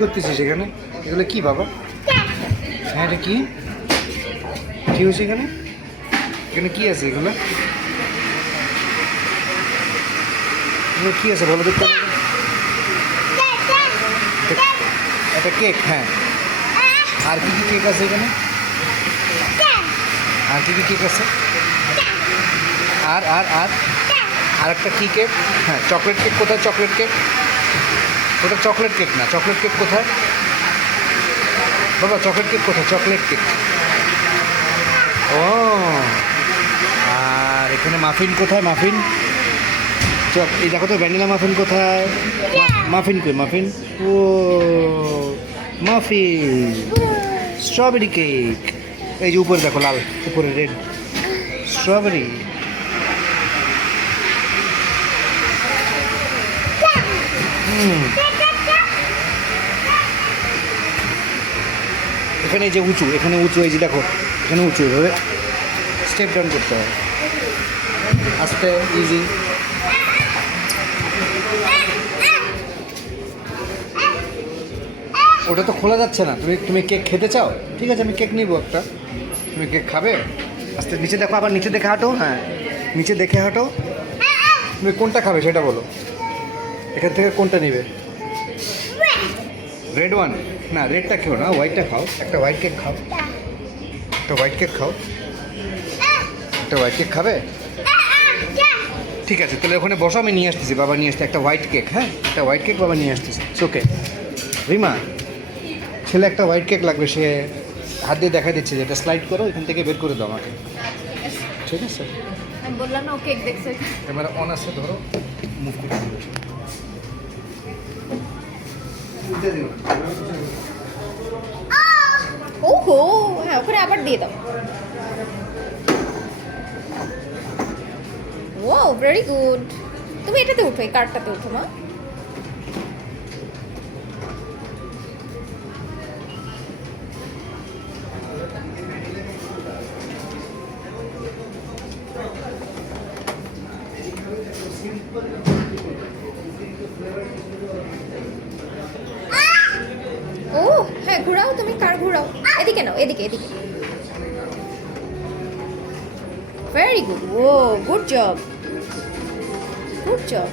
করতেছিস এখানে? এগুলো কি বাবা? হ্যাঁ, এটা কি কি হয়েছে এখানে? এখানে কি আছে এগুলো? এগুলো কি আছে বলো দেখতে? এটা কেক, হ্যাঁ। আর কি কি কেক আছে এখানে? আর কি কি কেক আছে? আর আর আর আর একটা কী কেক? হ্যাঁ, চকলেট কেক কোথায়? চকলেট কেক ওটা চকলেট কেক না। চকলেট কেক কোথায় বাবা? চকলেট কেক কোথায়? Chocolate cake. ও, আর এখানে মাফিন কোথায়? মাফিন এই দেখো তো, ভ্যানিলা মাফিন কোথায়? মাফিন কই? মাফিন, ও মাফিন। স্ট্রবেরি কেক, এই যে উপরে দেখো লাল, উপরে রেড স্ট্রবেরি। এখানে এই যে উঁচু, এখানে উঁচু, এই যে দেখো এখানে উঁচু, এভাবে স্টেপ ডাউন করতে হয় আস্তে, ইজি। ওটা তো খোলা যাচ্ছে না। তুমি কেক খেতে চাও? ঠিক আছে, আমি কেক নিবো একটা। তুমি কেক খাবে? আস্তে নিচে দেখো, আবার নিচে দেখে হাঁটো। হ্যাঁ, নিচে দেখে হাঁটো। তুমি কোনটা খাবে সেটা বলো, এখান থেকে কোনটা নিবে? Red one? না, রেডটা খেও না, হোয়াইটটা খাও। একটা হোয়াইট কেক খাও, একটা হোয়াইট কেক খাও। একটা হোয়াইট কেক খাবে? ঠিক আছে, তাহলে ওখানে বসো, আমি নিয়ে আসতেছি। বাবা নিয়ে আসতে একটা হোয়াইট কেক। হ্যাঁ, একটা হোয়াইট কেক বাবা নিয়ে আসতেছি। ওকে রিমা, ছেলে একটা হোয়াইট কেক লাগবে। সে হাত দিয়ে দেখা দিচ্ছে যে এটা স্লাইড করো, এখান থেকে বের করে দাও আমাকে। ঠিক আছে, আমি বললাম না ও কেক দেখছে। ক্যামেরা অন আছে, ধরো, মুভ করে দিও। ওহো, হ্যাঁ ওখানে আবার দিয়ে দাও। ও ভেরি গুড। তুমি এটাতে উঠো, এই কার্ডটাতে উঠো মা। ও হ্যাঁ, ঘোরাও, তুমি কার ঘোরাও। এদিকে নাও, এদিকে এদিকে। ভেরি গুড, ও গুড জব, গুড জব।